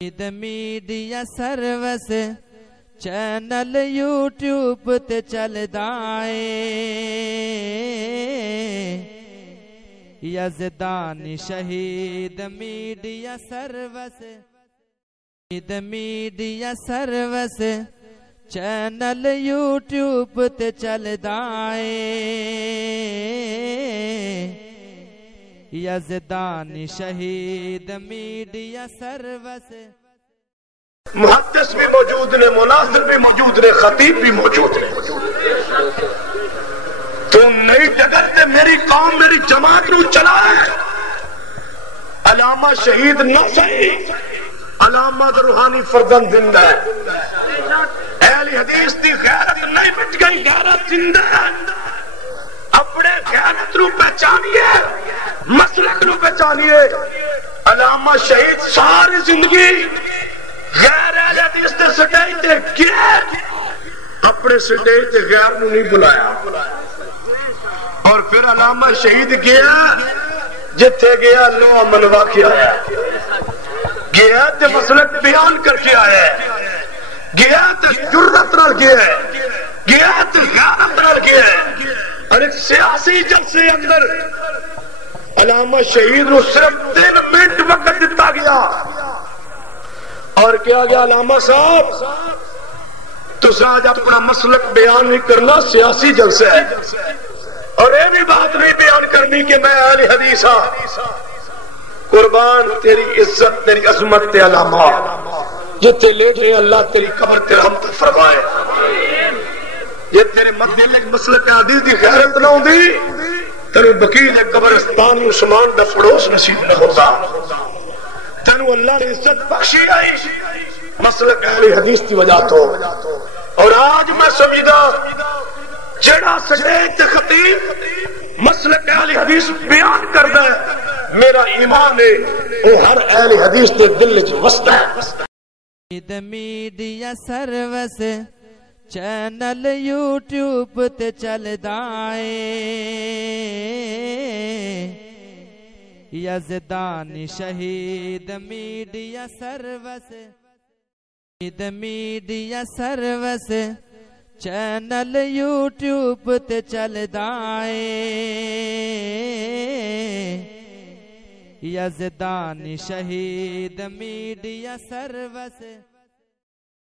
Media service channel YouTube تے چلدا اے یزدانی شہید میڈیا سروس چینل یوٹیوب تے چلدا اے یزدانی شہید میڈیا سروس محدث بھی موجود نے، مناظر بھی موجود نے، خطیب بھی موجود نے۔ تو نئی ڈگر تے میری قوم میری جماعت نو چلا ہے۔ علامہ شہید نہ صحیح، علامہ روحانی فرزند زندہ ہے۔ اہل حدیث دی غیرت نہیں مٹ گئی، غیرت زندہ ہے۔ اپنے غیرت نو پہچانیے، مسلک نو پہچانیے۔ علامہ شہید ساری زندگی غیر اہل حدیث تے سٹیج تے گیا، اپنے سٹیج تے غیر نو نہیں بلایا۔ اور پھر علامہ شہید گیا جتھے گیا لو منوا کے آیا، گیا تے مسلک بیان کر کے آیا، گیا تے جرأت نال گیا، گیا تے غیرت نال گیا۔ اور ایک سیاسی جلسے اندر علامہ شہید نو صرف 3 منٹ وقت دیتا گیا اور کیا گیا، علامہ صاحب تسا آج اپنا مسلک بیان نہیں کرنا، سیاسی جلسہ ہے، اور یہ بھی بات نہیں بیان کرنی کہ میں اہل حدیث ہاں۔ قربان تیری عزت تیری عظمت تے علامہ، جتھے لیٹے اللہ تیری قبر تے رحمت فرمائے۔ یہ تیرے مدلک مسلک حدیث دی غیرت نہ ہوندی تینو بقیع قبرستان عثمان دا فڑوس نصیب نہ ہوتا۔ تینو اللہ نے عزت بخشی آئی مسلک اہل حدیث کی وجہ تو۔ اور آج میں سمجھدا جڑا سٹیج تے خطیب مسلک اہل حدیث بیان کردا ہے، میرا ایمان ہے وہ ہر اہل حدیث دے دل وچ وسدا ہے۔ میڈیا سروس چینل یوٹیوب تے چلدا اے یزدانی شہید میڈیا سروس چینل یوٹیوب تے چلدا اے یزدانی شہید میڈیا سروس